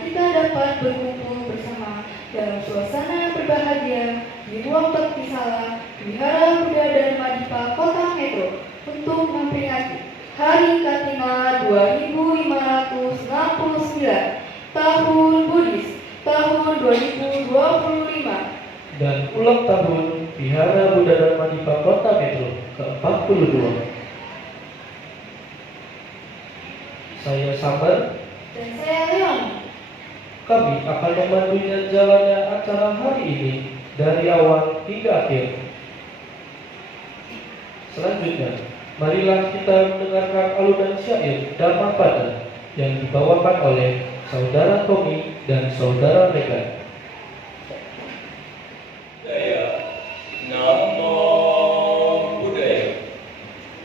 kita dapat berkumpul bersama dalam suasana berbahagia di ruang bakti salah Wihara Buddha Dharma Dipa Kota Metro untuk memperingati Hari Katina 2569 Tahun Buddhis tahun 2025 dan ulang tahun Wihara Buddha Dharma Dipa Kota Metro ke-42. Saya Samar dan saya Leon. Kami akan memandunya jalannya acara hari ini dari awal hingga akhir. Selanjutnya, marilah kita mendengarkan alunan syair Dhammapada yang dibawakan oleh Saudara Tommy dan Saudara Regan. Namo Buddhaya.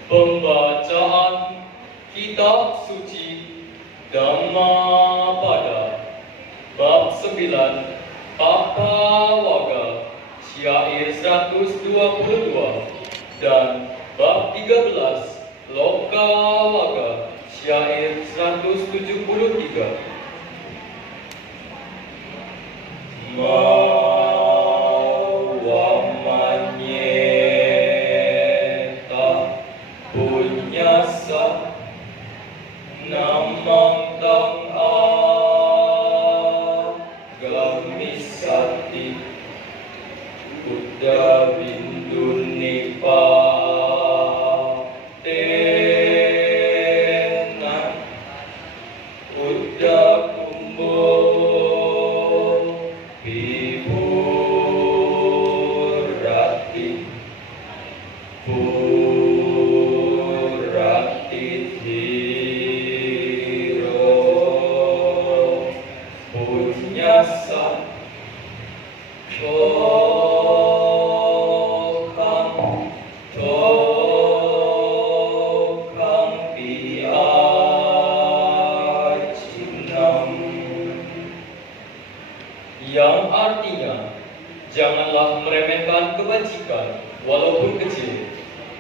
Pembacaan Kitab Suci Dhammapada Bab 9 Tata Waga Syair 122 dan Bab 13 Loka Waga Syair 173. Mawamanyeta punyasa namang tang agamisati Buddha bindu nipatena Buddha kumbo Purati Dhiro Punyasa Tokang Piajinam, yang artinya janganlah meremehkan kebajikan walaupun kecil,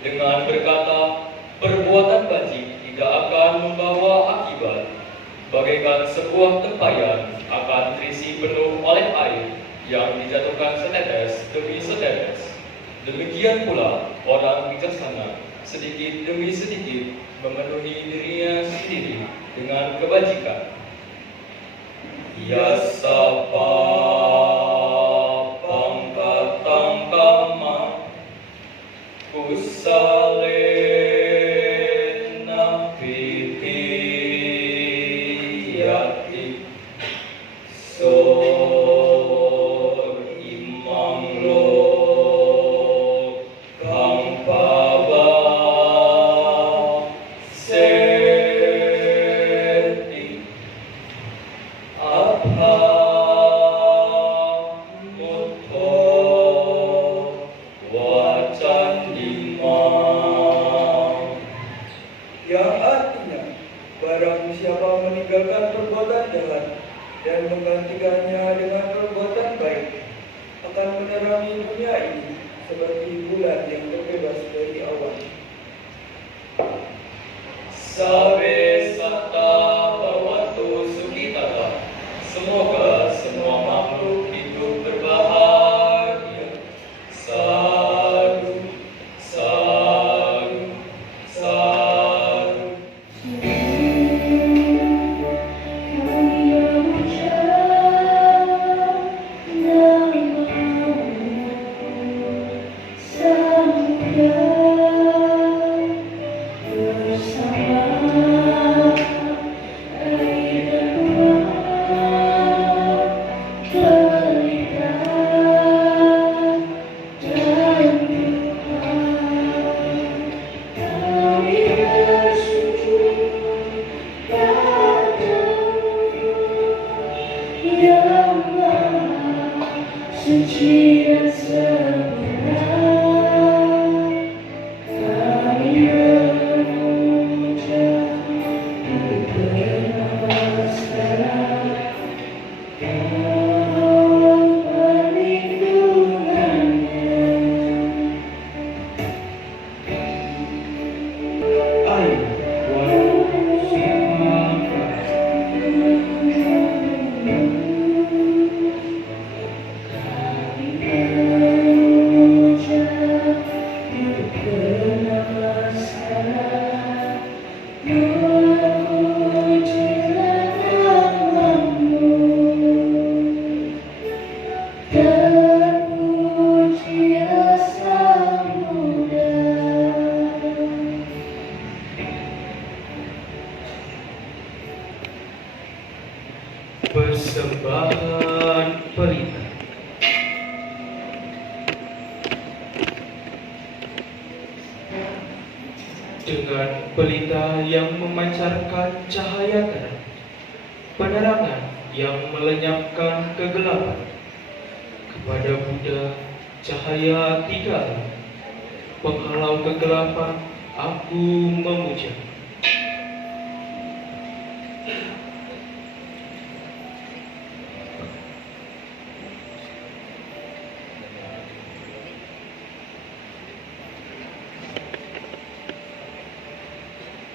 dengan berkata perbuatan bajik tidak akan membawa akibat, bagaikan sebuah tempayan akan terisi penuh oleh air yang dijatuhkan setetes demi setetes. Demikian pula orang bijaksana sedikit demi sedikit memenuhi dirinya sendiri dengan kebajikan. Yasapa pangkatang kama kusalena pipiyati sor imang lo kang paba seti abha mutho wacan dimang, yang artinya barang siapa meninggalkan perbuatan jahat dan menggantikannya dengan perbuatan baik akan menerangi dunia ini seperti bulan yang terbebas dari awan. Sabe satta bhavatu sukhitata. Semoga semua makhluk hidup berbahagia. Sadhu, sadhu, sadhu. Suci dan sempurna, kami memuja bernaskara dalam perlindungannya. Ayo, wahai Persembahan pelita. Dengan pelita yang memancarkan cahaya terang, penerangan yang melenyapkan kegelapan, kepada Buddha cahaya tiga alam, penghalau kegelapan, aku memuja.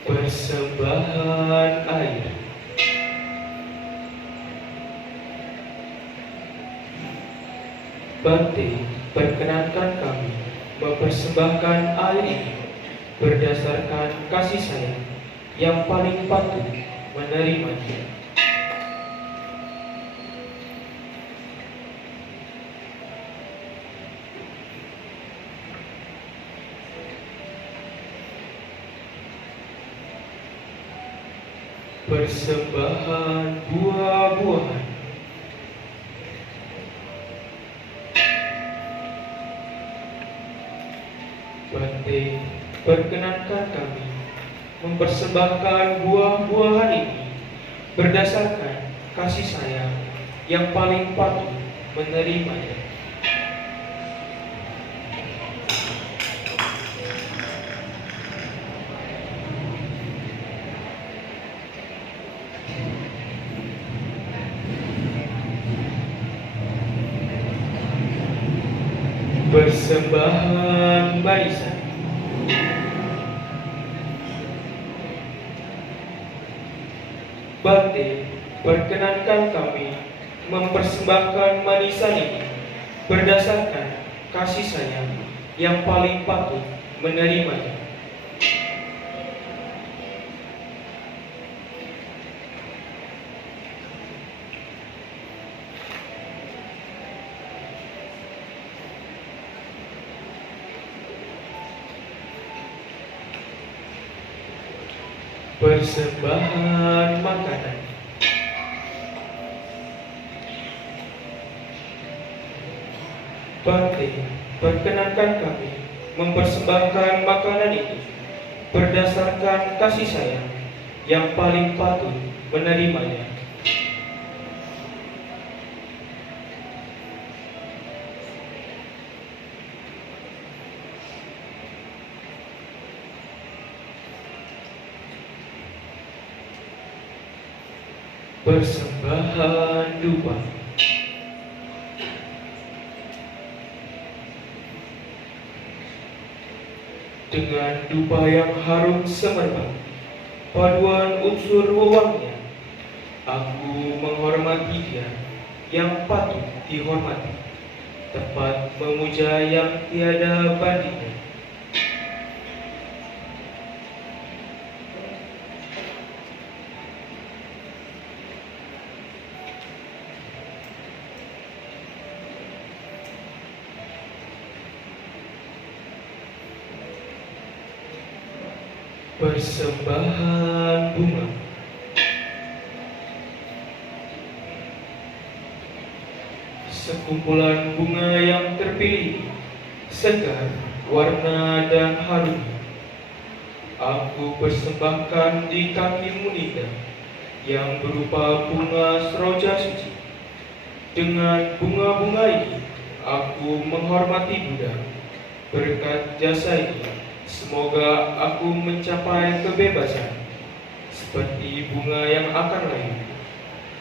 Persembahan air. Bante, perkenankan kami mempersembahkan air ini berdasarkan kasih sayang yang paling patut menerimanya. Persembahan buah-buahan. Bante, perkenankan kami mempersembahkan buah-buahan ini berdasarkan kasih sayang yang paling patut menerimanya. Persembahan barisan. Bante, perkenankan kami mempersembahkan manisan ini berdasarkan kasih sayang yang paling patut menerimanya. Persembahan makanan. Bante, perkenankan kami mempersembahkan makanan ini berdasarkan kasih sayang yang paling patut menerimanya. Persembahan dupa. Dengan dupa yang harum semerbak, paduan unsur wewangian, aku menghormati Dia yang patut dihormati, tepat memuja yang tiada bandingnya. Persembahan bunga. Sekumpulan bunga yang terpilih, segar, warna dan harum, aku persembahkan di kaki Muninda yang berupa bunga seroja suci. Dengan bunga-bunga ini, aku menghormati Buddha. Berkat jasa ini, semoga aku mencapai kebebasan seperti bunga yang akan layu.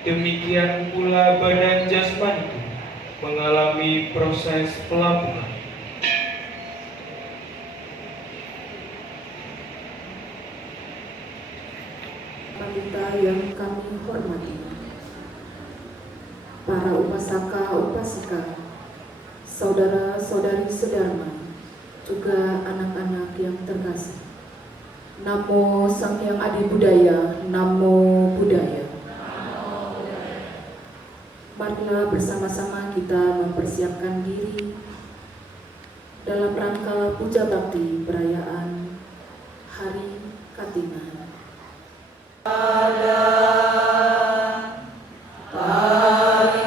Demikian pula badan jasmaniku mengalami proses pelabuhan. Pandita yang kami hormati, para upasaka-upasika, saudara-saudari sedharma, juga anak-anak yang terkasih. Namo Sang Hyang Adi Budaya, Namo Buddhaya. Marilah bersama-sama kita mempersiapkan diri dalam rangka puja bakti perayaan Hari Katingan. Pada hari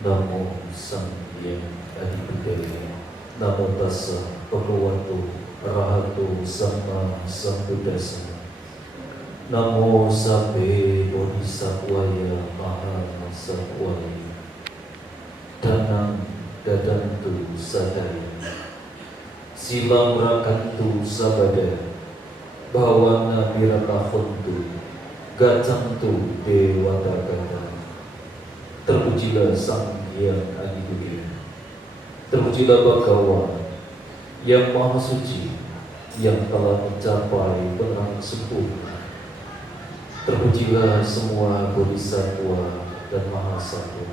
Namo Sang Hyang Adibudaya. Namo Tassa Bhagavato Arahato Sama Sambuddhassa. Namo Sabbe Bodhisattvaya Mahasattvaya. Danang dadantu sadaya. Silang rakantu sabada. Bhawana viratahontu. Gacantu dewata gata. Terpujilah Sang Hyang Adibudaya. Terpujilah Bhagawan yang Maha Suci, yang telah mencapai penerang sempurna. Terpujilah semua bodhisattva dan mahasatwa.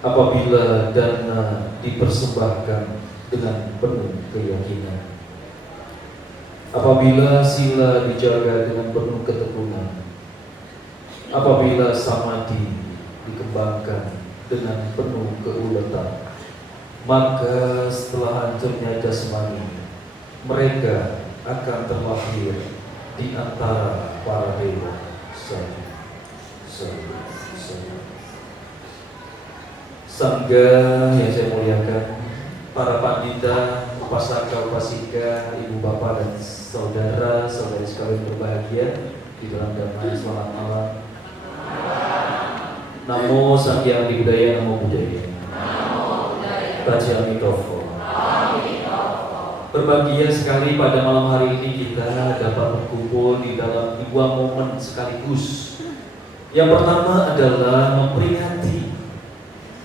Apabila dana dipersembahkan dengan penuh keyakinan, apabila sila dijaga dengan penuh ketekunan, apabila samadhi dikembangkan dengan penuh keuletan, maka setelah hancurnya jasmani, mereka akan terlahir di antara para dewa. Sangga yang saya muliakan, para pandita, upasaka, upasika, ibu bapak dan saudara-saudari sekalian berbahagia di dalam damai selamat malam. Namo Sang Hyang Adibudaya. Namo Buddhaya. Bacaan mikrofon. Berbahagia sekali pada malam hari ini kita dapat berkumpul di dalam dua momen sekaligus. Yang pertama adalah memperingati.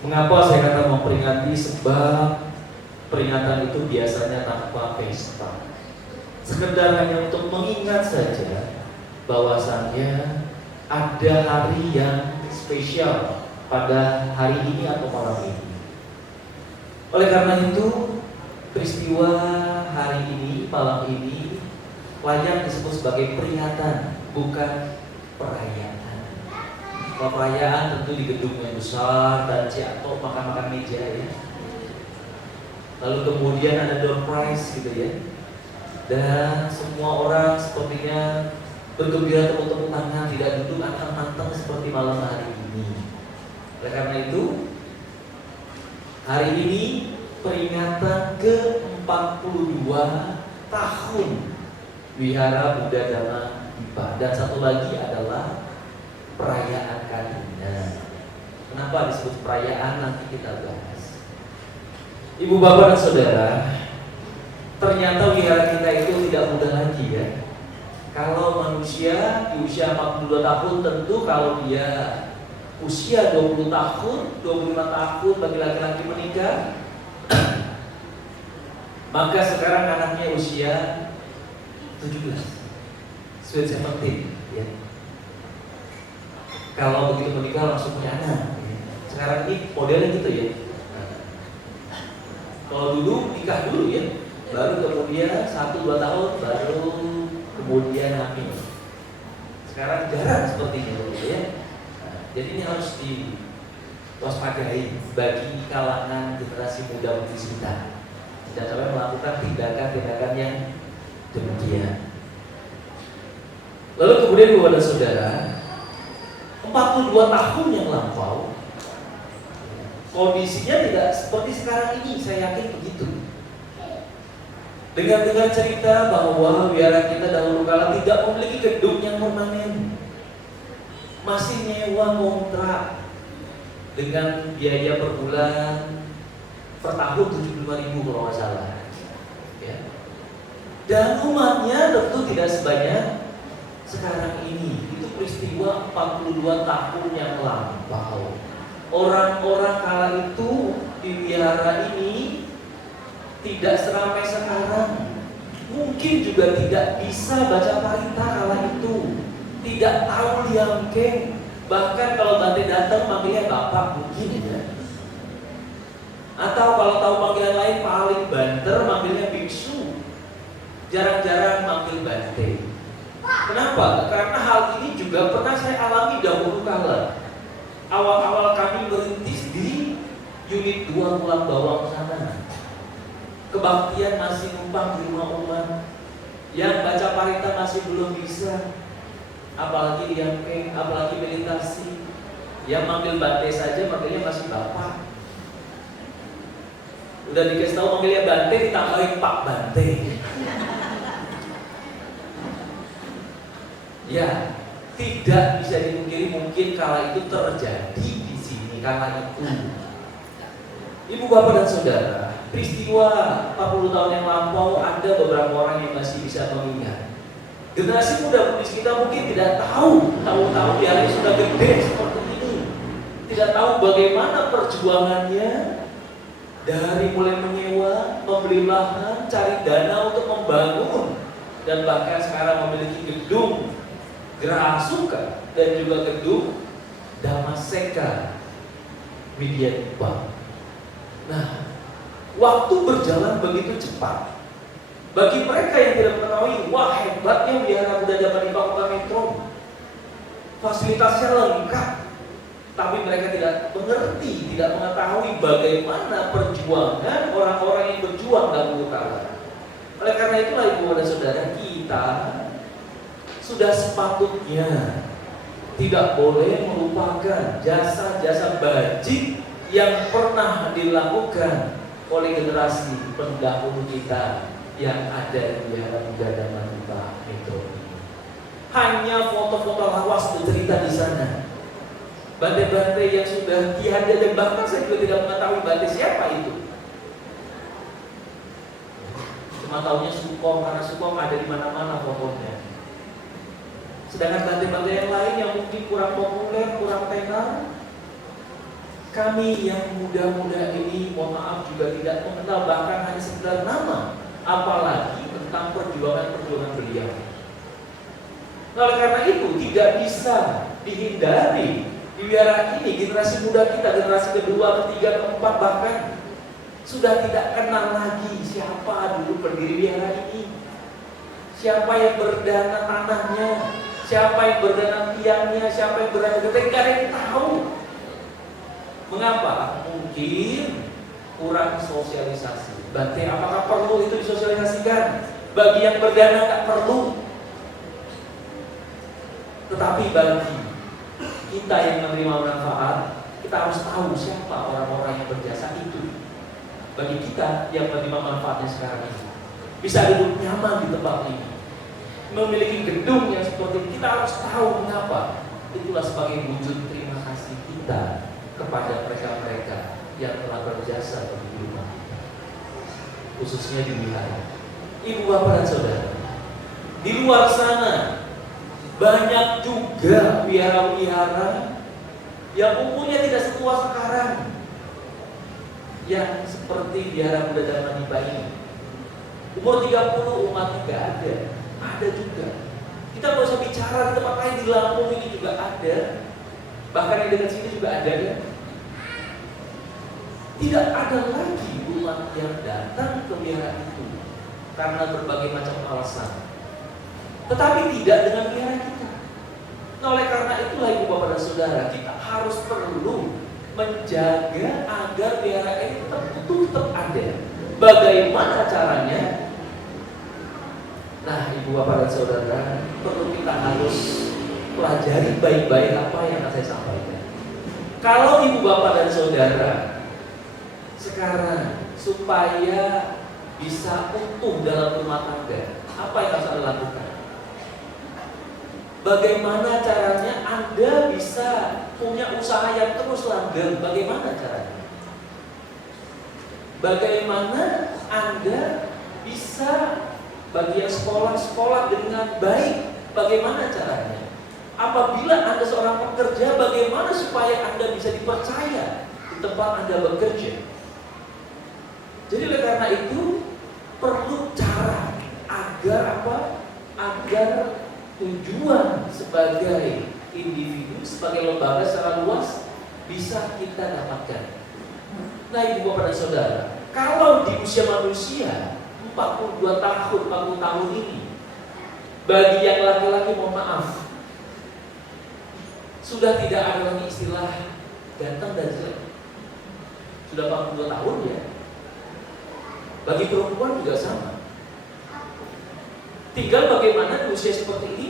Mengapa saya kata memperingati? Sebab peringatan itu biasanya tanpa pesta. Sekedar hanya untuk mengingat saja bahwasannya ada hari yang spesial pada hari ini atau malam ini. Oleh karena itu, peristiwa hari ini, malam ini layak disebut sebagai peringatan, bukan perayaan. Kalau perayaan tentu di gedung yang besar dan atau makan-makan meja ya. Lalu kemudian ada door prize gitu ya. Dan semua orang sepertinya bergembira tepuk-tepuk tangan, tidak duduk anteng-anteng seperti malam hari ini. Oleh karena itu, hari ini peringatan ke-42 tahun Wihara Buddha Dhamma Dipa. Dan satu lagi adalah perayaan kalinya. Kenapa disebut perayaan? Nanti kita bahas. Ibu bapak dan saudara, ternyata wihara kita itu tidak mudah lagi ya. Kalau manusia di usia 42 tahun, tentu kalau dia usia 20 tahun, 25 tahun bagi laki-laki menikah, maka sekarang anaknya usia 17, sweet 17 ya. Kalau begitu menikah langsung punya anak. Sekarang ini modelnya gitu ya. Kalau dulu nikah dulu ya, baru kemudian 1-2 tahun baru kemudian hamil. Sekarang jarang seperti itu ya. Jadi ini harus diwaspadai bagi kalangan generasi muda kita. Tidak sampai melakukan tindakan-tindakan yang demikian. Lalu kemudian kepada saudara, 42 tahun yang lampau, kondisinya tidak seperti sekarang ini, saya yakin begitu. Dengan cerita bahwa wihara kita dahulu kala tidak memiliki gedung yang permanen, masih nyewa kontrak dengan biaya per bulan per tahun 75.000 kalau nggak salah. Ya. Dan umatnya tentu tidak sebanyak sekarang ini. Itu peristiwa 42 tahun yang lampau. Orang-orang kala itu di wihara ini tidak seramai sekarang. Mungkin juga tidak bisa baca parita kala itu. Tidak tahu liangkeng. Bahkan kalau Bante datang manggilnya bapak mungkin ya. Atau kalau tahu panggilan lain paling banter manggilnya biksu. Jarang-jarang manggil Bante. Kenapa? Karena hal ini juga pernah saya alami dahulu kala. Awal-awal kami merintis di unit 2 Pulang Bawang sana. Kebaktian masih numpang di rumah umat. Yang baca parita masih belum bisa. Apalagi liangkeng, apalagi meditasi. Yang manggil Bante saja manggilnya masih Bapak. Udah dikasih tahu manggilnya Bante, ditambahin Pak Bante. Ya, tidak bisa dimungkiri mungkin kala itu terjadi di sini kala itu. Ibu bapak dan saudara, peristiwa 40 tahun yang lampau ada beberapa orang yang masih bisa mengingat. Generasi muda Buddhis kita mungkin tidak tahu ya sudah gede seperti ini. Tidak tahu bagaimana perjuangannya dari mulai menyewa, membeli lahan, cari dana untuk membangun, dan bahkan sekarang memiliki gedung Geraha Suka dan juga gedung Dhammaseka Media Bank. Nah, waktu berjalan begitu cepat. Bagi mereka yang tidak mengetahui, wah hebatnya Wihara Buddha Dhammadippa Kota Metro. Fasilitasnya lengkap. Tapi mereka tidak mengerti, tidak mengetahui bagaimana perjuangan orang-orang yang berjuang dahulu kala. Oleh karena itulah ibu dan saudara, kita sudah sepatutnya tidak boleh melupakan jasa-jasa bajik yang pernah dilakukan oleh generasi pendahulu kita yang ada di Wihara Buddha Dhammadippa Metro ini. Hanya foto-foto lawas bercerita di sana. Bante-bante yang sudah tiada, dan bahkan saya juga tidak mengetahui bante siapa itu. Cuma tahunya Sukong, karena Sukong ada di mana-mana fotonya. Sedangkan bante-bante yang lain yang mungkin kurang populer, kurang tenar, kami yang muda-muda ini, mohon maaf, juga tidak mengenal, bahkan hanya sekedar nama, apalagi tentang perjuangan-perjuangan beliau. Nah, oleh karena itu tidak bisa dihindari di wihara ini generasi muda kita, generasi kedua, ketiga, keempat bahkan sudah tidak kenal lagi siapa dulu pendiri wihara ini, siapa yang berdana tanahnya, siapa yang berdana tiangnya, siapa yang berdana geteng, gak ada yang tahu. Mengapa? Mungkin kurang sosialisasi. Bante, apakah perlu itu disosialisasikan? Bagi yang berdana nggak perlu. Tetapi bagi kita yang menerima manfaat, kita harus tahu siapa orang-orang yang berjasa itu. Bagi kita yang menerima manfaatnya sekarang ini, bisa duduk nyaman di tempat ini, memiliki gedung yang seperti ini, kita harus tahu mengapa. Itulah sebagai wujud terima kasih kita kepada mereka-mereka yang telah berjasa bagi rumah, khususnya di wihara. Ibu bapak dan saudara, di luar sana banyak juga wihara-wihara yang umurnya tidak setua sekarang, yang seperti Wihara Buddha Dhammadippa ini. Umur 30 umat tidak ada juga. Kita nggak usah bicara di tempat lain, di Lampung ini juga ada, bahkan yang dekat sini juga ada ya. Tidak ada lagi umat yang datang ke wihara itu karena berbagai macam alasan. Tetapi tidak dengan wihara kita. Nah, oleh karena itulah ibu bapak dan saudara, kita harus perlu menjaga agar wihara ini tetap ada. Bagaimana caranya? Nah, ibu bapak dan saudara, perlu kita harus pelajari baik-baik apa yang saya sampaikan. Kalau ibu bapak dan saudara sekarang supaya bisa utuh dalam rumah tangga, apa yang harus Anda lakukan? Bagaimana caranya Anda bisa punya usaha yang terus langgeng? Bagaimana caranya? Bagaimana Anda bisa bagi yang sekolah dengan baik? Bagaimana caranya? Apabila Anda seorang pekerja, bagaimana supaya Anda bisa dipercaya di tempat Anda bekerja? Jadi oleh karena itu perlu cara agar apa? Agar tujuan sebagai individu, sebagai lembaga secara luas bisa kita dapatkan. Nah, ibu bapak dan saudara, kalau di usia manusia 42 tahun, 40 tahun ini, bagi yang laki-laki mohon maaf, sudah tidak ada lagi istilah ganteng dan jelek. Sudah 42 tahun ya. Bagi perempuan juga sama. Tinggal bagaimana di usia seperti ini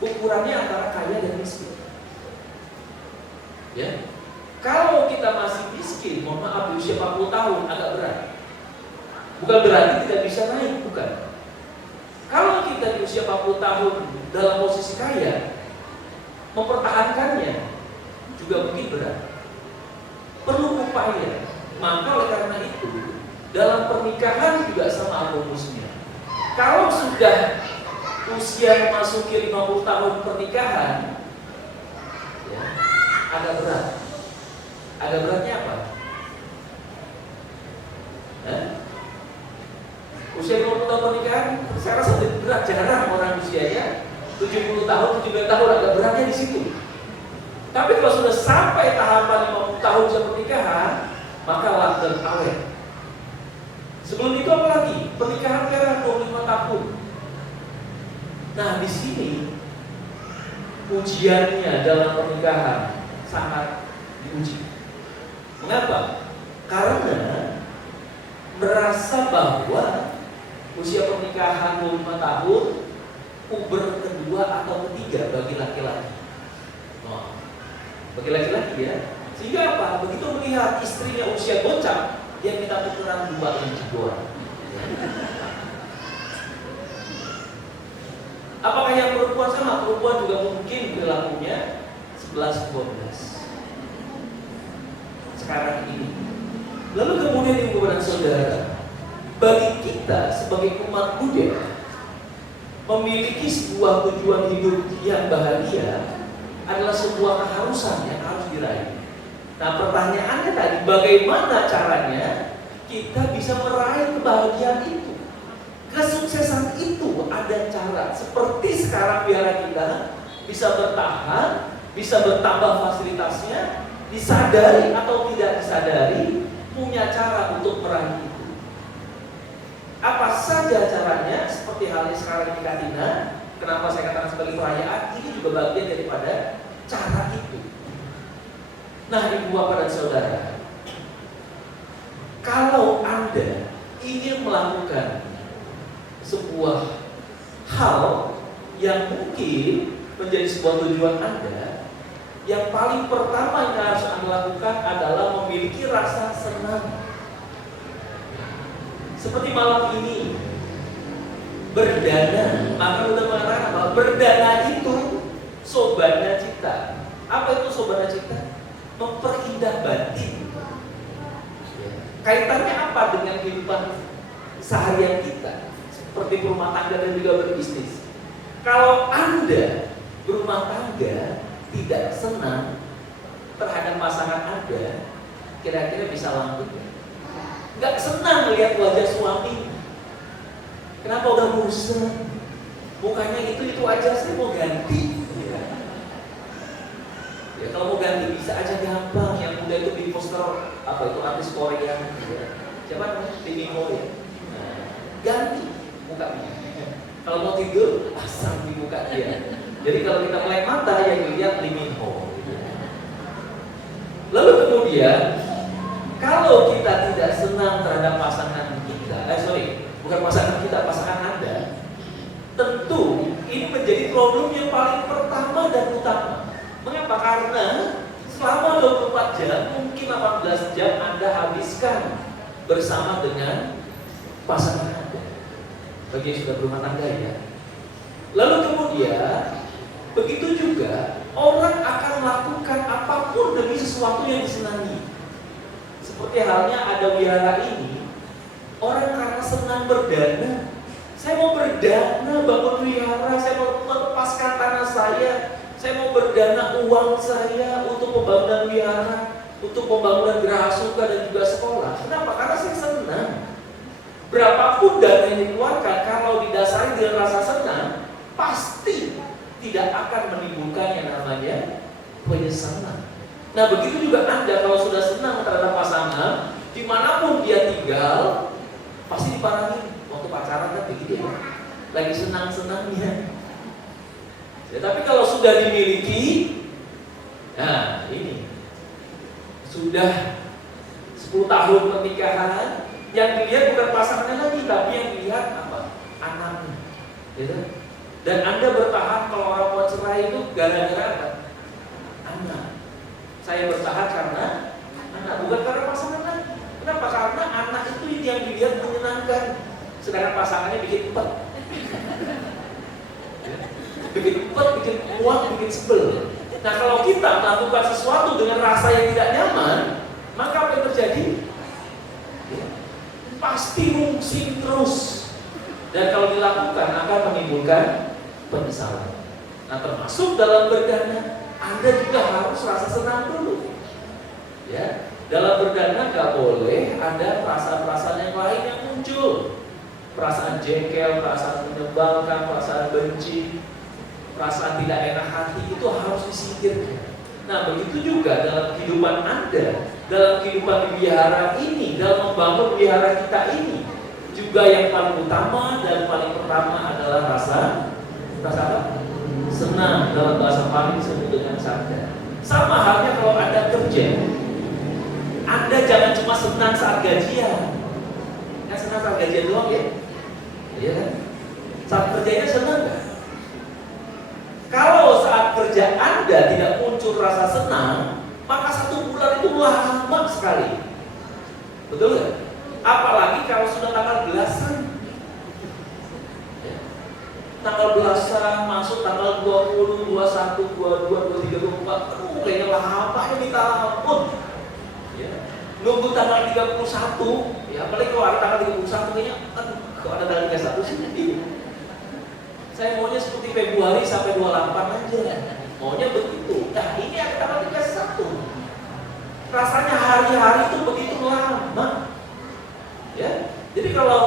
ukurannya antara kaya dan miskin. Ya. Kalau kita masih miskin, mohon maaf, di usia 40 tahun agak berat. Bukan berarti tidak bisa naik, bukan. Kalau kita di usia 40 tahun dalam posisi kaya, mempertahankannya juga mungkin berat. Perlu upaya. Maka oleh karena itu, dalam pernikahan juga sama rumusnya. Kalau sudah usia memasuki 50 tahun pernikahan, ya, agak berat. Agak beratnya apa? Usia 50 tahun pernikahan, saya rasa lebih berat. Jarang orang usianya 70 tahun, 79 tahun agak beratnya di situ. Tapi kalau sudah sampai tahapan 50 tahun usia pernikahan, maka langgeng awet. Sebelum itu apa lagi? Pernikahan kira 25 tahun. Nah, di sini ujiannya dalam pernikahan sangat diuji. Mengapa? Karena merasa bahwa usia pernikahan 25 tahun puber kedua atau ketiga bagi laki-laki. Oh, bagi laki-laki ya. Sehingga apa? Begitu melihat istrinya usia gocap, dia minta tukeran 2 inci doang. Apakah yang perempuan sama? Perempuan juga mungkin perilakunya 11-12 sekarang ini. Lalu kemudian ibu dan saudara, bagi kita sebagai umat Buddha memiliki sebuah tujuan hidup yang bahagia adalah sebuah keharusan yang harus diraih. Nah, pertanyaannya tadi, bagaimana caranya kita bisa meraih kebahagiaan itu? Kesuksesan itu ada cara. Seperti sekarang biara kita bisa bertahan, bisa bertambah fasilitasnya, disadari atau tidak disadari, punya cara untuk meraih itu. Apa saja caranya? Seperti halnya sekarang di Katina, kenapa saya katakan sebagai perayaan, ini juga bagian daripada cara itu. Nah, ibu bapak dan saudara, kalau Anda ingin melakukan sebuah hal yang mungkin menjadi sebuah tujuan Anda, yang paling pertama yang harus Anda lakukan adalah memiliki rasa senang. Seperti malam ini berdana, maka udah mengatakan bahwa berdana itu sobana cita. Apa itu sobana cita? Memperindah batin. Kaitannya apa dengan kehidupan seharian kita? Seperti berumah tangga dan juga berbisnis. Kalau Anda berumah tangga tidak senang terhadap pasangan Anda, kira-kira bisa lanjut? Nggak senang melihat wajah suami. Kenapa udah bosan? Mukanya itu aja, saya mau ganti. Ya, kalau mau ganti bisa aja gampang. Yang muda itu di poster apa itu artis Korea, ya. Siapa namanya? Lee Min Ho ya. Nah, ganti mukanya. Kalau mau tidur, pasang di muka dia. Jadi kalau kita melek mata yang dilihat Lee Min Ho. Lalu kemudian kalau kita tidak senang terhadap pasangan kita, bukan pasangan kita, pasangan Anda, tentu ini menjadi problem yang paling pertama dan utama. Mengapa? Karena selama 24 jam, mungkin 18 jam Anda habiskan bersama dengan pasangan Anda. Bagi yang sudah berumah tangga ya. Lalu kemudian, begitu juga orang akan melakukan apapun demi sesuatu yang disenangi. Seperti halnya ada wihara ini, orang karena senang berdana, saya mau berdana bangun wihara, saya mau melepaskan tanah saya mau berdana uang saya untuk pembangunan wihara, untuk pembangunan geraha suka dan juga sekolah. Kenapa? Karena saya senang. Berapapun dana yang dikeluarkan, kalau didasari dengan rasa senang, pasti tidak akan menimbulkan yang namanya penyesalan. Nah, begitu juga Anda kalau sudah senang terhadap pasangan, dimanapun dia tinggal, pasti diparahin. Waktu pacaran kan begitu ya, lagi senang-senangnya. Ya, tapi kalau sudah dimiliki, nah ini sudah 10 tahun pernikahan, yang dilihat bukan pasangannya lagi, tapi yang dilihat apa? Anaknya, gitu. Dan Anda bertahan kalau orang mau cerai itu gara-gara apa? Anak. Saya bertahan karena anak, bukan karena pasangan. Kenapa? Karena anak itu yang dilihat menyenangkan, sedangkan pasangannya bikin empet. Bikin empet, bikin kuat, bikin sebel. Nah, kalau kita melakukan sesuatu dengan rasa yang tidak nyaman, maka apa yang terjadi? Pasti rungsing terus. Dan kalau dilakukan akan menimbulkan penyesalan. Nah, termasuk dalam berdana, Anda juga harus rasa senang dulu. Ya, dalam berdana nggak boleh ada perasaan-perasaan yang lain yang muncul. Perasaan jengkel, perasaan menyebalkan, perasaan benci, perasaan tidak enak hati itu harus disingkirkan. Nah, begitu juga dalam kehidupan Anda, dalam kehidupan di wihara ini, dalam membangun wihara kita ini, juga yang paling utama dan paling pertama adalah rasa apa? Senang. Dalam bahasa Pali disebut dengan sadar. Sama halnya kalau Anda kerja, Anda jangan cuma senang saat gajian. Kan senang saat gajian doang ya? Iya kan? Saat kerjanya senang nggak? Kalau saat kerja Anda tidak muncul rasa senang, maka 1 bulan itu lama sekali. Betul nggak? Apalagi kalau sudah tanggal belasan. Ya. Tanggal belasan masuk tanggal 20, 21, 22, 23, 24. Aduh, kayaknya lama ya minta ampun. Ya. Nunggu tanggal 31, ya apalagi kalau ada tanggal 31 kayaknya, aduh, kalau ada tanggal 31 sih. Saya maunya seperti Februari sampai 28 aja. Maunya begitu. Nah, ini ada tanggal 31. Rasanya hari-hari itu begitu lama. Ya. Jadi kalau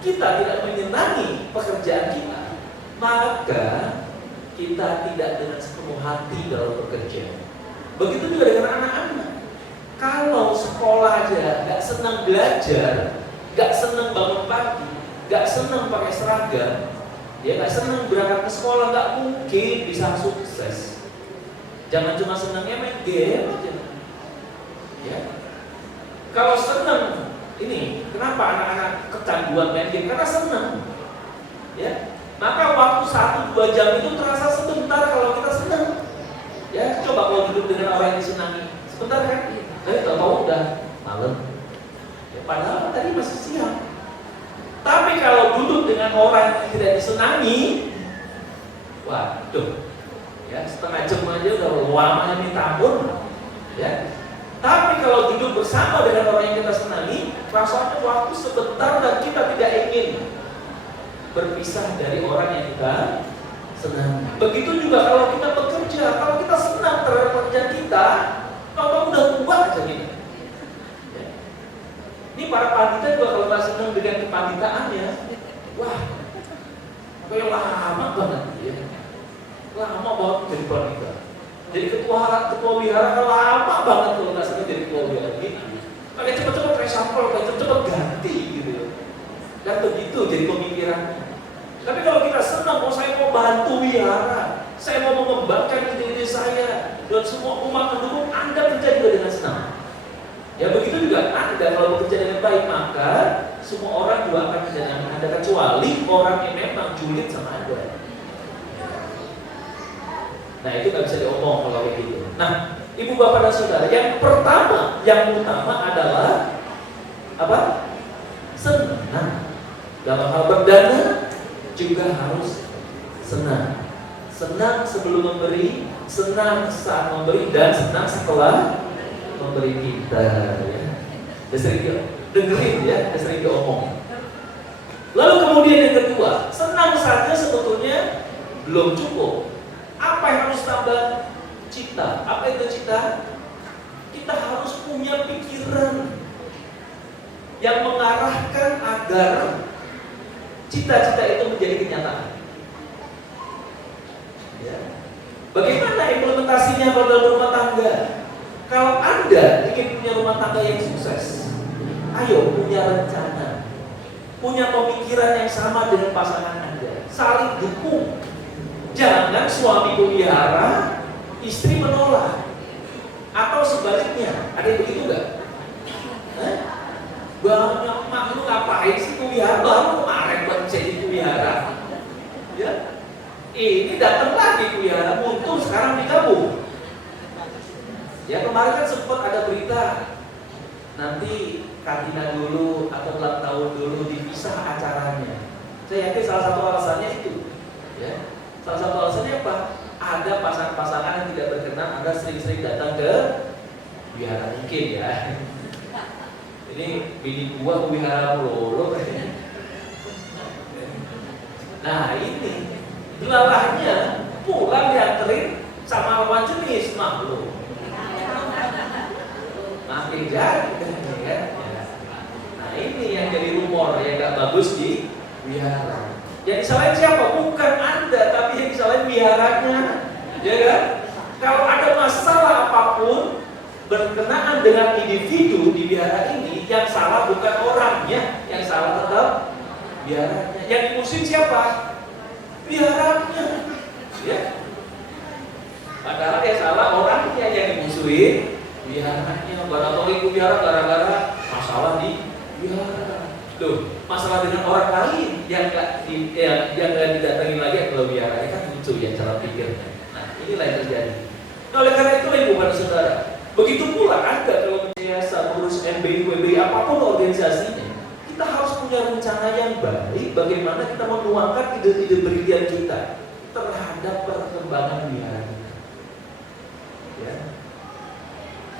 kita tidak menyenangi pekerjaan kita, maka kita tidak dengan sepenuh hati dalam bekerja. Begitu juga dengan anak-anak. Kalau sekolah aja gak senang belajar, gak senang bangun pagi, gak senang pakai seragam, dia gak senang berangkat ke sekolah, gak mungkin bisa sukses. Jangan cuma senangnya main game aja. Ya. Kalau senang, ini kenapa anak-anak kecanduan main game? Karena senang. Ya. Maka waktu 1-2 jam itu terasa sebentar kalau kita senang. Ya, coba kalau duduk dengan orang yang disenangi, sebentar kan? Tahu udah malam. Ya, padahal tadi masih siang. Tapi kalau duduk dengan orang yang tidak disenangi, waduh, ya setengah jam aja udah lamanya minta ampun. Ya. Tapi kalau duduk bersama dengan orang yang kita senangi, rasanya waktu sebentar dan kita tidak ingin berpisah dari orang yang kita senangi. Begitu juga kalau kita bekerja, kalau kita senang terhadap pekerjaan kita, kalau udah tua aja kita. Ya. Ini para pandita juga kalau nggak senang dengan kepanditaannya, wah, kayak lama banget ya. Lama banget jadi pandita. Jadi ketua wihara kan lama banget kalau nggak senang jadi ketua wihara gitu. Pakai cepet-cepet reshuffle, pakai cepet-cepet ganti gitu. Dan begitu jadi pemikirannya. Tapi kalau kita senang, saya mau bantu wihara, saya mau mengembangkan ide-ide saya, dan semua umat mendukung, Anda kerja juga dengan senang. Ya begitu juga Anda kalau bekerja dengan baik, maka semua orang juga akan menyenangkan Anda, kecuali orang yang memang julid sama Anda. Nah itu nggak bisa diomong kalau begitu. Nah, ibu bapak dan saudara, yang pertama, yang utama adalah apa? Senang. Dalam hal berdana juga harus senang. Senang sebelum memberi, senang saat memberi, dan senang setelah memberi kita. Ya. Sering dengerin ya, sering diomong. Lalu kemudian yang kedua, senang saja sebetulnya belum cukup. Apa yang harus tambah? Cita. Apa itu cita? Kita harus punya pikiran yang mengarahkan agar cita-cita itu menjadi kenyataan. Ya. Bagaimana implementasinya pada dalam rumah tangga? Kalau Anda ingin punya rumah tangga yang sukses, ayo punya rencana, punya pemikiran yang sama dengan pasangan Anda, saling dukung. Jangan suami pelihara, istri menolak, atau sebaliknya. Ada yang begitu nggak? Banyak mak, lu ngapain sih pelihara? Baru kemarin buat jadi pelihara. Ya, ini datang lagi pelihara, muncul sekarang digabung. Ya kemarin kan sempat ada berita nanti kantina dulu atau ulang tahun dulu dipisah acaranya. Saya yakin salah satu alasannya itu. Ya, salah satu alasannya apa? Ada pasangan-pasangan yang tidak berkenan, Anda sering-sering datang ke wihara mungkin ya. Ini bini gua wihara melulu. Nah ini belalahnya pulang dianterin sama lawan jenis makhluk. Makin jadi ya. Nah ini yang jadi rumor yang gak bagus di wihara. Yang disalahin siapa? Bukan Anda, tapi yang disalahin wiharanya. Ya kan? Kalau ada masalah apapun berkenaan dengan individu di wihara ini, yang salah bukan orangnya, yang salah tetap wiharanya. Yang dimusuhin siapa? Wiharanya. Ya. Padahal yang salah orangnya yang dimusuhin wiharanya. Barang ikut wihara gara-gara masalah di wihara. Tuh, masalah dengan orang lain yang nggak didatangi lagi kalau wihara kan lucu ya cara pikirnya. Nah, inilah yang terjadi. Nah, oleh karena itu, ibu dan saudara, begitu pula Anda kalau biasa mengurus MBI, WBI, apapun organisasinya, kita harus punya rencana yang baik bagaimana kita menuangkan ide-ide brilian kita terhadap perkembangan wihara kita. Ya.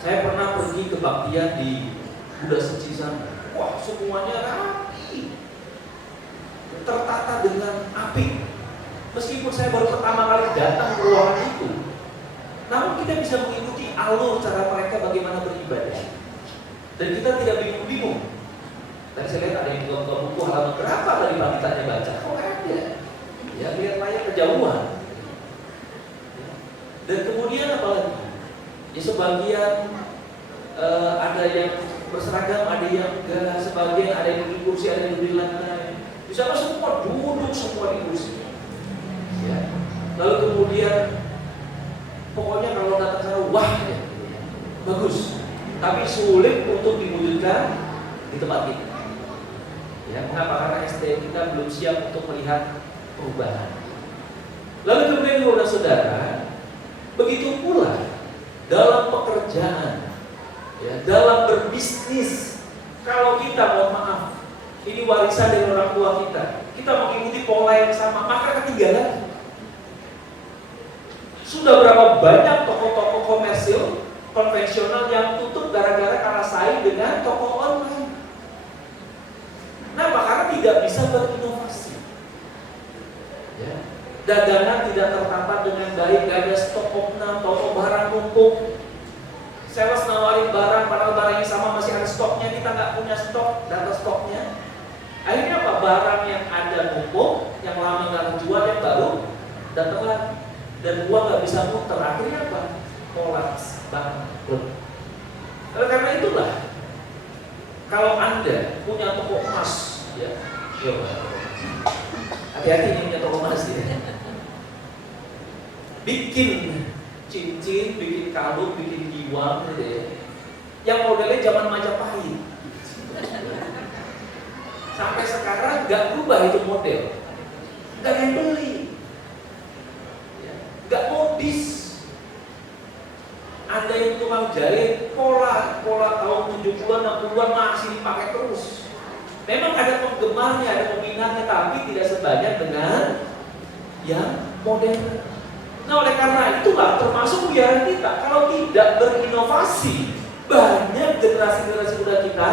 Saya pernah pergi ke baktian di Buddha Suci sana. Wah, semuanya rapi, tertata dengan apik. Meskipun saya baru pertama kali datang ke ruangan itu, namun kita bisa mengikuti alur cara mereka bagaimana beribadah. Dan kita tidak bingung-bingung. Tadi saya lihat ada yang buka buku halaman berapa dari bangkitanya baca. Oh ada. Ya lihat layar kejauhan. Dan kemudian apa lagi? Ya sebagian ada yang berseragam, ada yang enggak, sebagian ada yang duduk kursi, ada yang duduk di lantai. Di sana semua duduk semua di kursi. Ya. Lalu kemudian pokoknya kalau datang sana wah ya, bagus. Tapi sulit untuk diwujudkan di tempat ini. Ya, mengapa? Karena SDM kita belum siap untuk melihat perubahan. Lalu kemudian saudara, begitu pula dalam pekerjaan. Ya, dalam berbisnis, kalau kita mohon maaf, ini warisan dari orang tua kita mengikuti pola yang sama, maka ketinggalan. Sudah berapa banyak toko-toko komersil konvensional yang tutup gara-gara kalah saing dengan toko online. Kenapa? Karena tidak bisa berinovasi. Ya. Dagangan tidak tertata dengan baik, gak ada stok opnam, toko barang numpuk. Sales nawarin barang, padahal barangnya sama masih ada stoknya, kita nggak punya stok, data stoknya. Akhirnya apa? Barang yang ada numpuk, yang lama nggak terjual, yang baru datang lagi, dan uang nggak bisa muter. Akhirnya apa? Kolaps, bangkrut. Karena itulah, kalau Anda punya toko emas, ya, hati-hati nih punya toko emas ya. Bikin cincin, bikin kalung, bikin giwang gitu ya. Yang modelnya zaman Majapahit. Sampai sekarang gak berubah itu model. Gak ada yang beli. Ya. Gak modis. Ada yang tukang jahit, pola tahun 70-an, 60-an masih dipakai terus. Memang ada penggemarnya, ada peminatnya, tapi tidak sebanyak dengan yang modern. Nah oleh karena itulah termasuk wihara kita, kalau tidak berinovasi, banyak generasi-generasi muda kita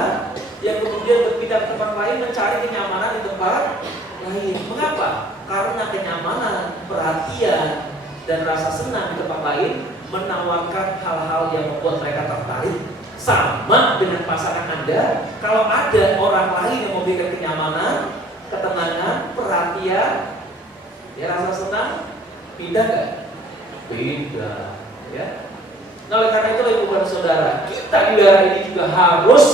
yang kemudian berpindah ke tempat lain mencari kenyamanan di tempat lain. Mengapa? Karena kenyamanan, perhatian, dan rasa senang di tempat lain menawarkan hal-hal yang membuat mereka tertarik. Sama dengan pasangan Anda, kalau ada orang lain yang memberikan kenyamanan, ketenangan, perhatian, ya rasa senang, pindah nggak? Pindah, ya. Nah oleh karena itu ibu dan saudara, kita di wihara ini juga harus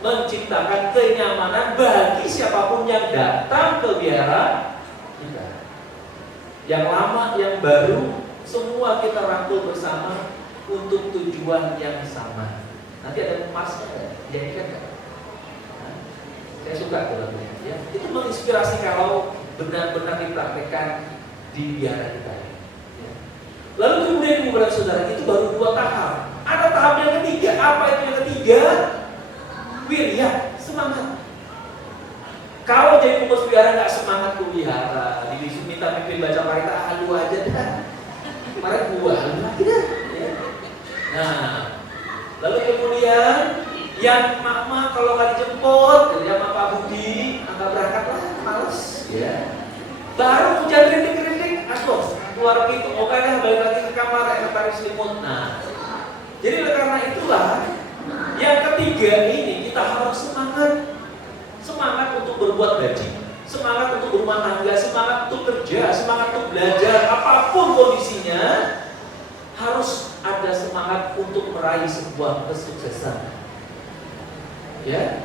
menciptakan kenyamanan bagi siapapun yang datang ke wihara kita. Yang lama, yang baru, semua kita rangkul bersama untuk tujuan yang sama. Nanti ada emasnya nggak? Jadikan nggak? Nah, saya suka dalamnya. Ya. Itu menginspirasi kalau benar-benar dipraktekkan di wihara kita. Ya. Lalu kemudian ibu dan saudara, itu baru 2 tahap. Ada tahap yang ketiga. Apa itu yang ketiga? Wirya, semangat. Kalau jadi pengurus wihara nggak semangat ke wihara, minta pimpin baca parita, halu aja dah. Kemarin gua halu lagi dah. Ya. Nah, lalu kemudian yang mama kalau nggak dijemput, jadi sama Pak Budi, nggak berangkat lah, males. Ya. Baru hujan rintik-rintik, keluar pintu, oke dah balik lagi ke kamar, tarik selimut. Nah, jadi karena itulah yang ketiga ini kita harus semangat untuk berbuat baik, semangat untuk berumah tangga, semangat untuk kerja, semangat untuk belajar, apapun kondisinya harus ada semangat untuk meraih sebuah kesuksesan. Ya.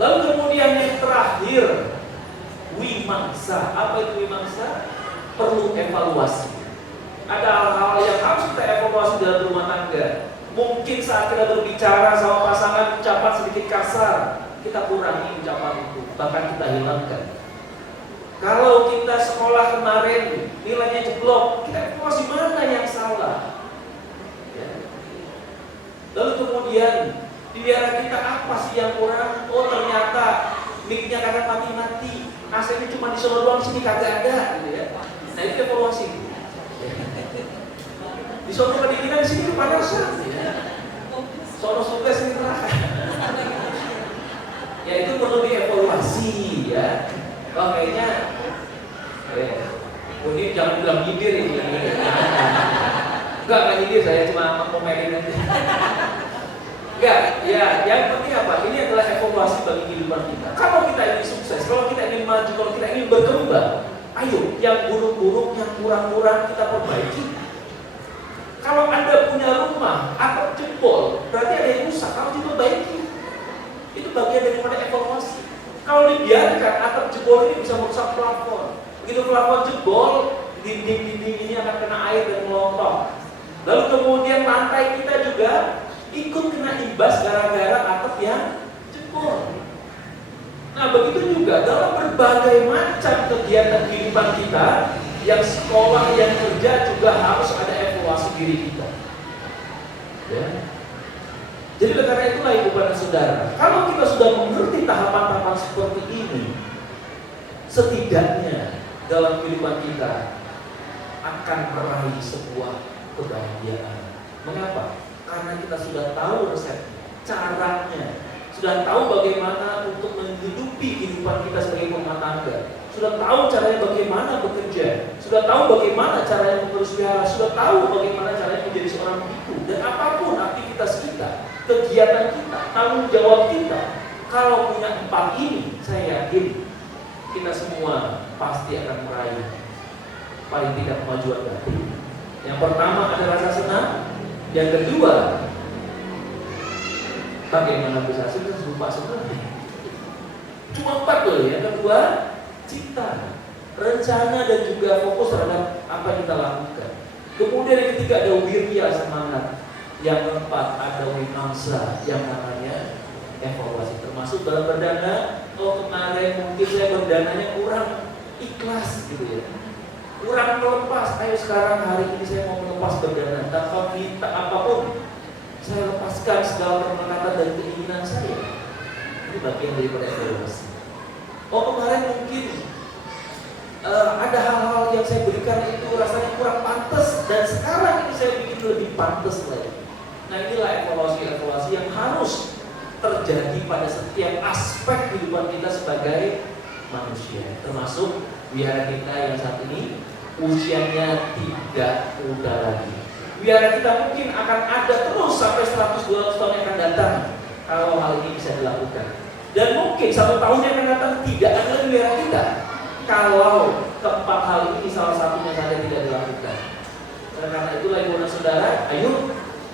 Lalu kemudian yang terakhir, wimangsa. Apa itu wimangsa? Perlu evaluasi. Ada hal-hal yang harus kita evaluasi dalam rumah tangga. Mungkin saat kita berbicara sama pasangan ucapan sedikit kasar, kita kurangi ucapan itu, bahkan kita hilangkan. Kalau kita sekolah kemarin nilainya jeblok, kita evaluasi mana yang salah. Ya. Lalu kemudian di daerah kita apa sih yang kurang? Oh ternyata mic-nya kadang mati-mati, AC-nya cuma di sono doang, sini kagak ada, gitu ya. Nah itu evaluasi. Di sono kedinginan, di sini kepanasan. Ya. Sono sukses ini neraka. Ya itu perlu dievaluasi ya. Oh kayaknya, ini jangan bilang nyindir ini. Enggak nyindir, saya cuma komenin aja. Enggak, ya yang penting apa? Ini adalah evaluasi bagi kehidupan kita. Kalau kita ingin sukses, kalau kita ingin maju, kalau kita ingin berkembang, ayo yang buruk-buruk, yang kurang-kurang kita perbaiki. Kalau Anda punya rumah atau jebol, berarti ada yang rusak, harus diperbaiki. Itu bagian daripada evaluasi. Kalau dibiarkan atap jebol ini bisa merusak plafon. Begitu plafon jebol, dinding-dinding ini akan kena air dan melontok. Lalu kemudian lantai kita juga ikut kena imbas gara-gara atap yang jebol. Nah begitu juga dalam berbagai macam kegiatan kehidupan kita, yang sekolah, yang kerja juga harus ada evaluasi diri kita. Ya. Jadi karena itulah ibu dan saudara, kalau kita sudah mengerti tahapan-tahapan seperti ini, setidaknya dalam kehidupan kita akan meraih sebuah kebahagiaan. Mengapa? Karena kita sudah tahu resep, caranya, sudah tahu bagaimana untuk menghidupi kehidupan kita sebagai rumah tangga, sudah tahu caranya bagaimana bekerja, sudah tahu bagaimana caranya mengurus wihara, sudah tahu bagaimana caranya menjadi seorang ibu, dan apapun aktivitas kita, kegiatan kita, tanggung jawab kita. Kalau punya 4 ini, saya yakin kita semua pasti akan meraih paling tidak kemajuan batin. Yang pertama ada rasa senang, yang kedua bagaimana bisa sukses berupa senang. Cuma 4 loh. Yang kedua cita, rencana dan juga fokus terhadap apa yang kita lakukan. Kemudian yang ketiga ada wirya, semangat. Yang keempat ada wimangsa, yang namanya evaluasi. Termasuk dalam berdana, oh kemarin mungkin saya berdananya kurang ikhlas gitu ya, kurang melepas. Ayo sekarang hari ini saya mau melepas berdana, tanpa minta apapun, saya lepaskan segala permintaan dan keinginan saya. Ini bagian daripada evaluasi. Oh kemarin mungkin ada hal-hal yang saya berikan itu rasanya kurang pantas, dan sekarang ini saya bikin lebih pantas lagi. Nah inilah evaluasi-evaluasi yang harus terjadi pada setiap aspek kehidupan kita sebagai manusia, termasuk wihara kita yang saat ini usianya tidak muda lagi. Wihara kita mungkin akan ada terus sampai 100-200 tahun yang akan datang kalau hal ini bisa dilakukan. Dan mungkin 1 tahun yang akan datang tidak ada lagi wihara kita kalau keempat hal ini salah satunya saja tidak dilakukan. Karena itulah ibu dan saudara, ayo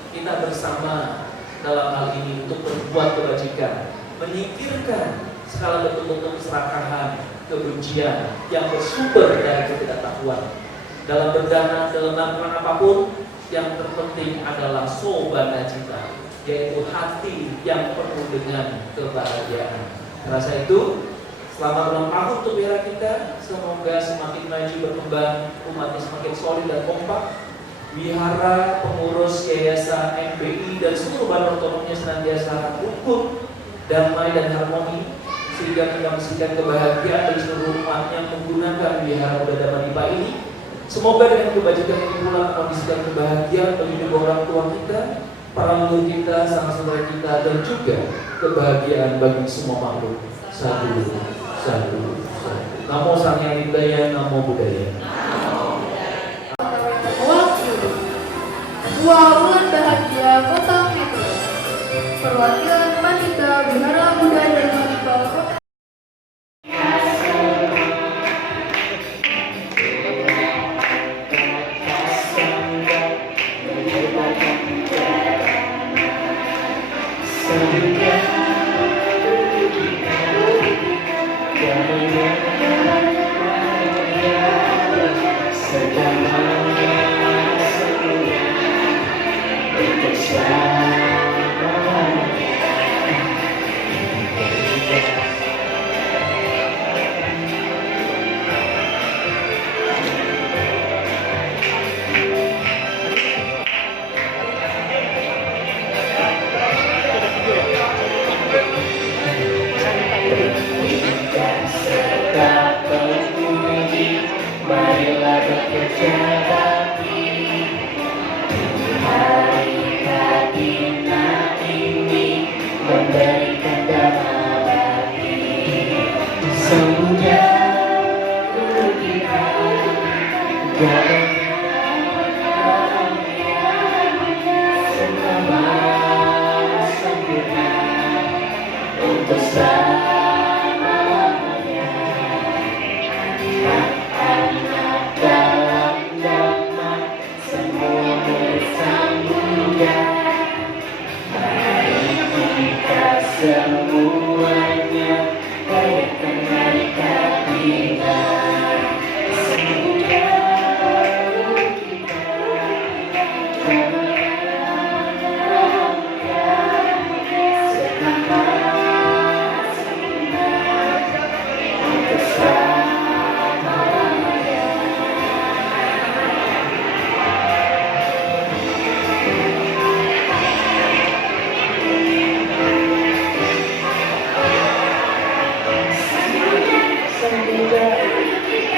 kita bersama dalam hal ini untuk berbuat kebajikan, menyingkirkan segala bentuk-bentuk keserakahan, kebencian yang bersumber dari ketidaktahuan. Dalam berdana, dalam melakukan apapun, yang terpenting adalah sobana cita, yaitu hati yang penuh dengan kebahagiaan. Rasa itu, selamat ulang tahun untuk wihara kita. Semoga semakin maju berkembang, umatnya semakin solid dan kompak. Wihara, pengurus yayasan MBI dan semua perubahan ortonomnya senantiasa akan rukun, damai dan harmoni, sehingga menyaksikan kebahagiaan dari seluruh umat yang menggunakan Wihara Buddha Dharmadipika ini. Semoga dengan kebajikan ini pula mengkondisikan kebahagiaan bagi kedua orang tua kita, para leluhur kita, saudara kita, dan juga kebahagiaan bagi semua makhluk. Satu, satu, satu. Namo Sang Hyang Budaya, Namo Buddhaya. Mewakili dua bulan bahagia Kota Metro, perwakilan Panitia Wihara Buddha Dharmadipika Kota.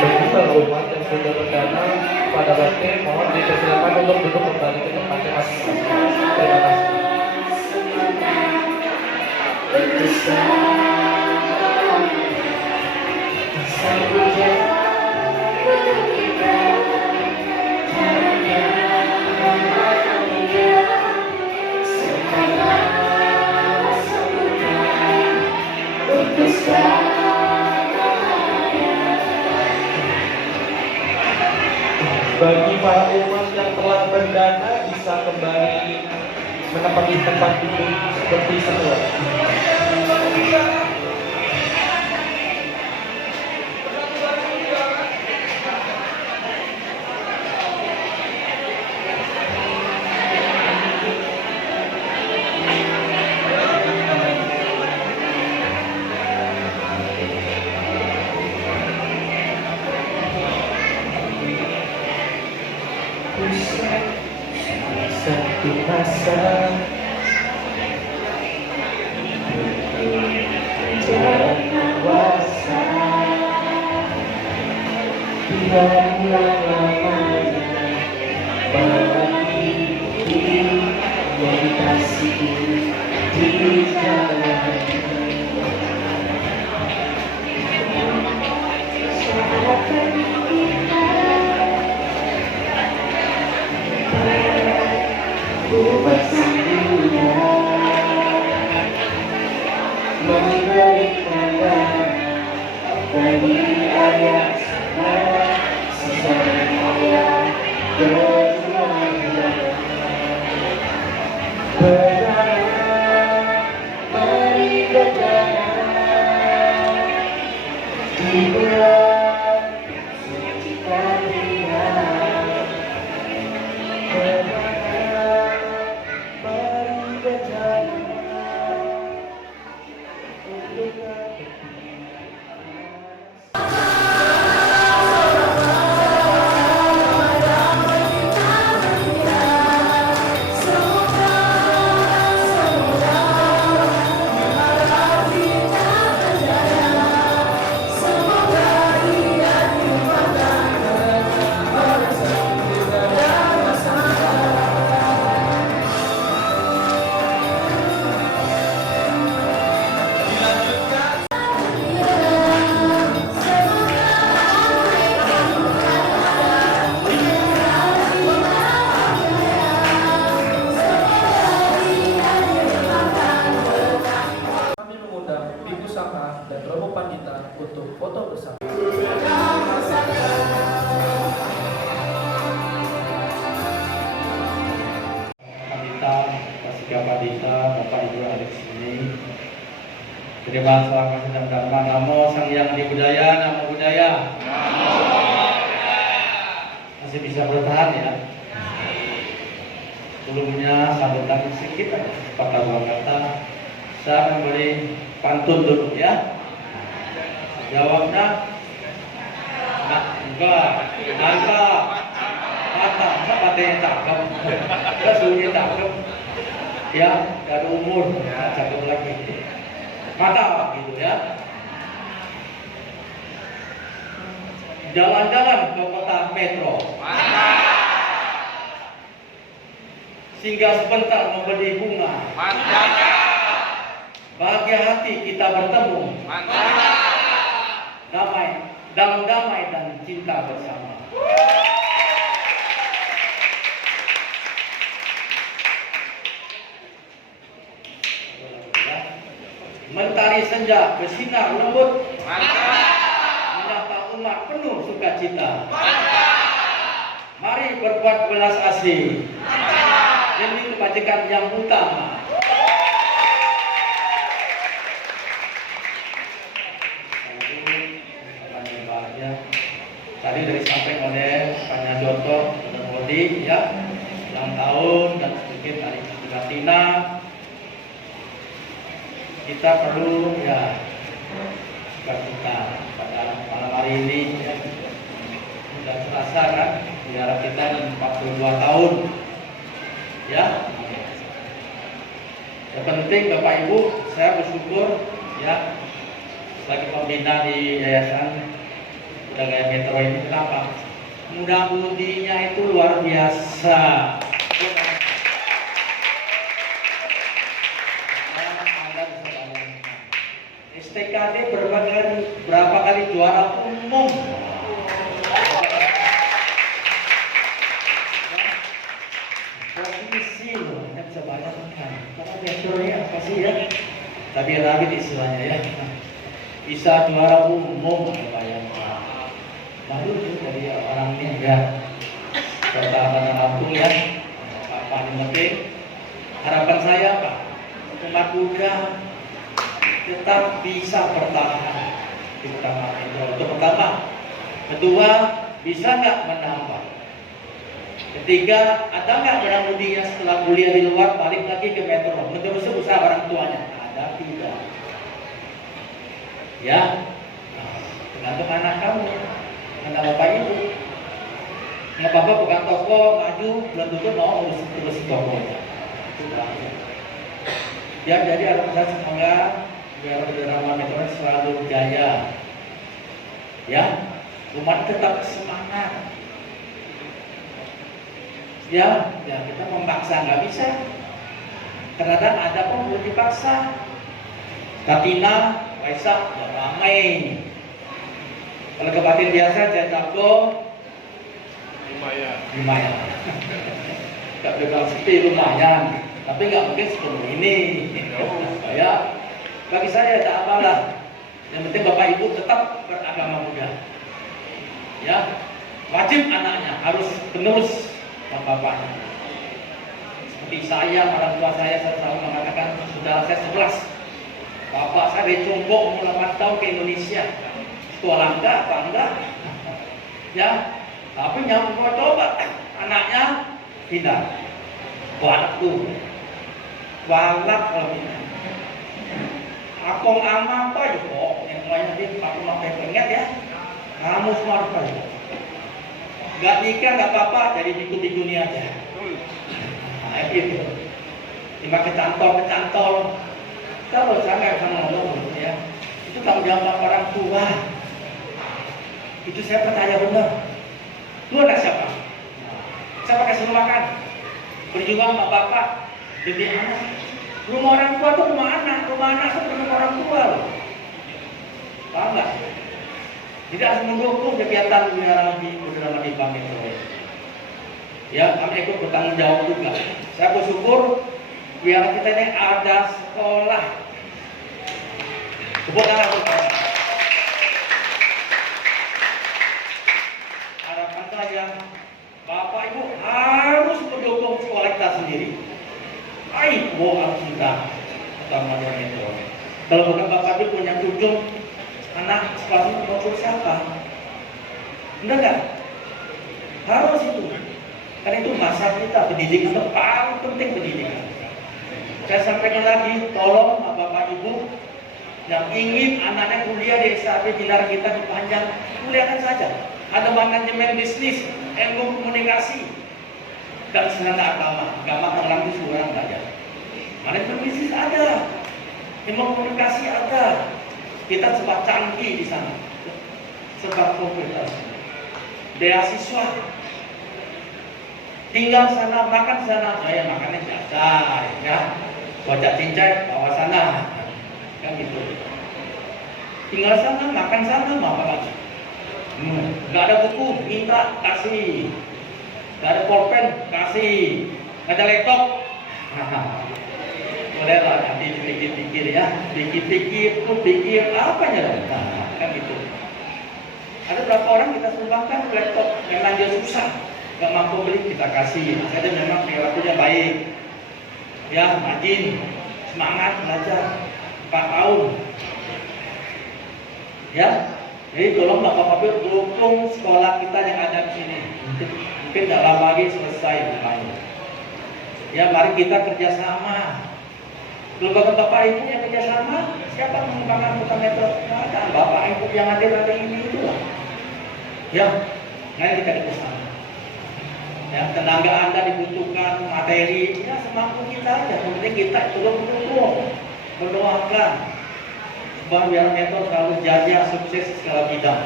Bagi umat yang sudah berdana pada bakti, mohon dipersilakan untuk duduk kembali ke tempatnya masing-masing. Terima Bagi para umat yang telah berdana bisa kembali menempati tempat duduk seperti semula. Satu masa jalan kuasa biar lamanya bagi meditasi di jalan saat bersambungnya memberikan bagi ayah sesama ayah berjuang berdarah mari berdarah di bulan suci kalian berdarah mari berdarah untuk Bapak Dita, Bapak Ibu ada di sini. Terima kasih dan dharma. Namo Sang Hyang Adi Budaya, Namo Budaya. Masih bisa bertahan ya. Sebelumnya sambutan sedikit aja, sepatah dua kata. Saya memberi pantun dulu ya. Jawabnya enggak, mata yang cakep, kesunya cakep, ya, gak ada umur, cakep lagi, mata gitu ya. Jalan-jalan ke kota metro, singgah sebentar membeli bunga, bahagia hati kita bertemu, damai, dalam damai dan cinta bersama. Mentari senja bersinar lembut, menyapa umat penuh sukacita. Mari berbuat belas asih demi kebajikan yang utama. Tadi dari disampaikan oleh Pak Joto dan Modi ya, ulang tahun dan sedikit hari Katina. Kita perlu ya berduka pada malam hari ini ya. Sudah terasa kan ziarah kita 42 tahun ya. Yang penting Bapak Ibu, saya bersyukur ya sebagai pembina di Yayasan Budaya Metro ini. Kenapa? Muda-mudinya itu luar biasa. STKD berapa kali juara umum. Provinsi loh, kan sebanyak kan. Karena metronya apa sih ya? Tapi rabit istilahnya ya. Bisa juara umum apa yang baru itu dari orangnya ya. Pertahanan Lampung ya. Apa yang penting? Harapan saya Pak, umat muda tetap bisa bertahan di Kota Metro. Itu pertama. Kedua, bisa nggak menambah? Ketiga, ada nggak barang mudinya setelah kuliah di luar balik lagi ke Metro? Meneruskan usaha orang tuanya? Ada tidak? Ya, tergantung anak kamu, anak bapak ibu. Nggak apa-apa bukan toko maju, belum tentu mau urus tokonya. Itu bahaya. Ya, jadi harapan saya semoga biar drama Metro selalu jaya. Ya, umat tetap semangat. Ya, kita memaksa nggak bisa. Kadang ada pun belum dipaksa. Katina, Waisak, ya ramai. Kalau kebatin biasa, Jatago, lumayan. Gak begal sepi lumayan, tapi nggak mungkin sepenuh ini. Ya, bagi saya tak apalah. Yang penting Bapak Ibu tetap beragama muda. Ya, wajib anaknya harus penerus bapaknya. Seperti saya, orang tua saya selalu mengatakan, saudara saya 11. Bapak saya dari Conggok umur 8 tahun ke Indonesia. Sekolah enggak, apa enggak? Ya, tapi nyamuk coba anaknya tidak. Waktu walak kalau tidak. Akong ama apa ya kok? Yang lainnya dia pakai penget ya. Kamu smart apa ya? Gak nikah gak apa-apa, jadi biku-biku ini aja. Nah, itu. Cuma kecantol. Kalau saya nggak bisa ngomong ya, itu tanggung jawab orang tua. Itu saya percaya benar. Lu anak siapa? Siapa kasih makan? Berjuang sama bapak demi anak. Rumah orang tua itu rumah anak itu rumah orang tua loh. Paham nggak? Jadi harus mendukung kegiatan Budaya di Bank Metro. Ya, kami ikut bertanggung jawab juga. Saya bersyukur biar kita ini ada sekolah. Tepuk tangan bersama. Harapan saya, Bapak Ibu harus mendukung sekolah kita sendiri. Aib bawa kita utama itu. Kalau bukan bapak itu punya cucu, anak sekolah mau siapa? Enggak kan? Harus itu. Karena itu masa kita pendidikan itu paling penting pendidikan. Saya sampaikan lagi, tolong bapak ibu yang ingin anaknya kuliah di SAP Bilar kita dipanjang, kuliahkan saja. Ada manajemen bisnis, ilmu komunikasi, dan sarjana agama orang itu seorang saja. Manajemen bisnis ada, ilmu komunikasi ada. Kita sebab canggih di sana, sebab komputer, beasiswa, tinggal sana, makan sana, saya makannya jajar, ya, baca cincai bawa sana, kan gitu. Tinggal sana, makan sana, mau apa lagi? Gak ada buku, minta, kasih. Gak ada pulpen, kasih. Gak ada laptop, boleh lah nanti dipikir-pikir ya, pikir-pikir, pikir apa ya, kan gitu. Ada berapa orang kita sumbangkan laptop, memang dia susah, gak mampu beli, kita kasih. Ada memang perilakunya baik, ya, rajin, semangat belajar, 4 tahun, ya. Jadi tolong bapak-bapak dukung sekolah kita yang ada di sini. Mungkin tidak lama lagi selesai namanya. Ya, mari kita kerjasama. Kalau bapak ibu yang kerjasama, siapa mengembangkan kota metro? Ada bapak ibu yang hadir hari ini itulah. Ya, mari kita kerjasama. Ya, tenaga Anda dibutuhkan, materi, ya semampu kita aja. Yang penting kita turun mendukung, mendoakan. Bahwa biar metro selalu jaya sukses segala bidang.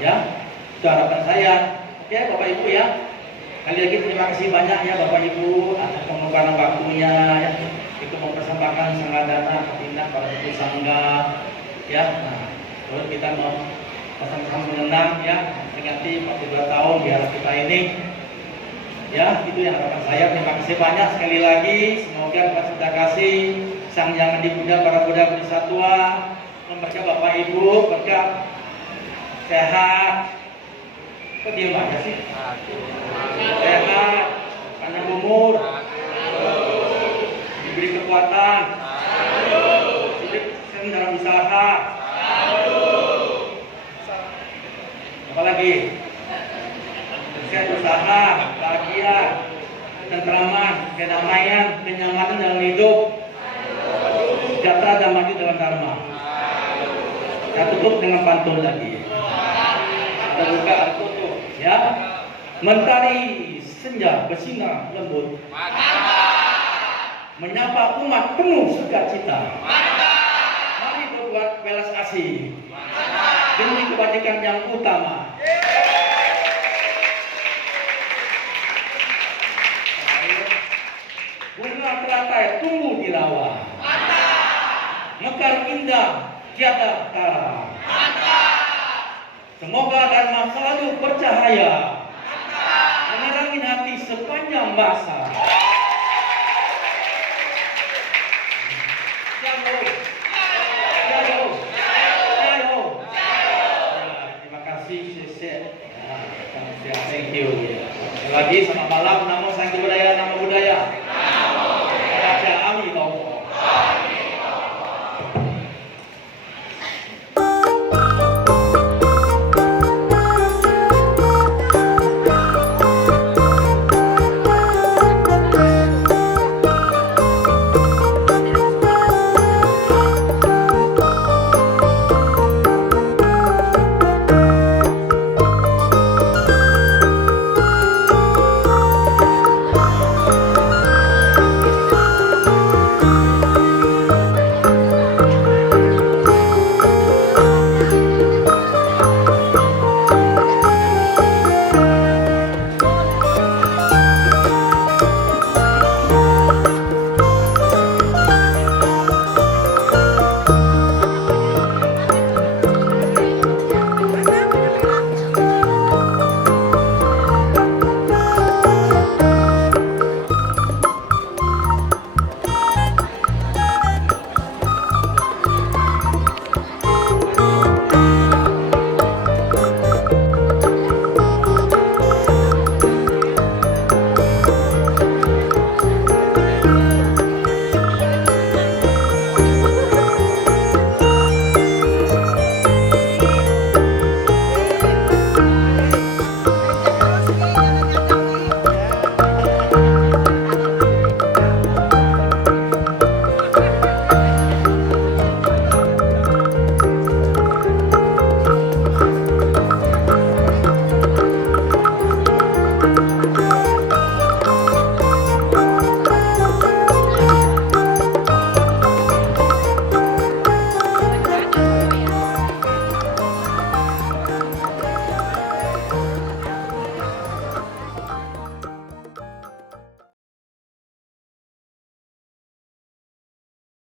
Ya, itu harapan saya. Oke, Bapak Ibu ya. Kali lagi terima kasih banyak ya Bapak Ibu atas pengorbanan waktunya ya. Itu mempersembahkan setengah dana pindah pada satu sangga ya. Nah, terus kita mau sama-sama mengenang ya, peringati 42 tahun di hari kita ini. Ya, itu yang harapan saya. Terima kasih banyak sekali lagi. Semoga Bapak sudah kasih Sang Yang Adi Buddha, para Buddha Bodhi Satwa, memberkati Bapak Ibu, berkat sehat. Kok diem aja sih? Sehat, panjang umur, diberi kekuatan, sukses dalam usaha. Apa lagi? Sukses usaha, bahagia, ketentraman, kedamaian, kenyamanan dalam hidup, sejahtera dan maju dalam dharma. Saya tutup dengan pantun lagi. Kita buka tutup, ya. Mentari senja bersinar lembut. Menyapa umat penuh sukacita. Mari berbuat belas asih demi kebajikan yang utama. Bunga teratai tumbuh di rawa. Mekar indah tiada tara. Semoga Dharma selalu bercahaya, menerangi hati sepanjang masa. Shalom. Shalom. Shalom. Terima kasih. Thank you. Sekali lagi selamat malam.